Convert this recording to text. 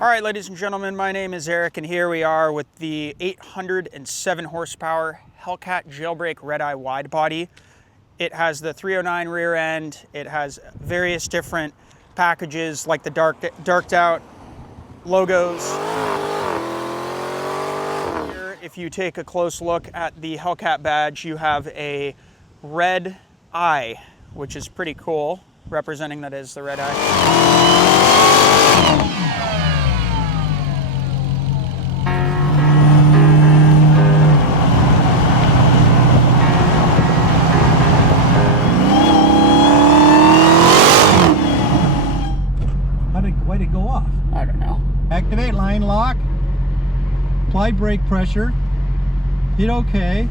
All right, ladies and gentlemen, my name is Eric, and here we are with the 807 horsepower Hellcat Jailbreak Redeye Widebody. It has the 309 rear end. It has various different packages like the darked out logos. Here, if you take a close look at the Hellcat badge, you have a red eye, which is pretty cool, representing that is the red eye. Why'd it go off? I don't know. Activate line lock. Apply brake pressure. Hit OK.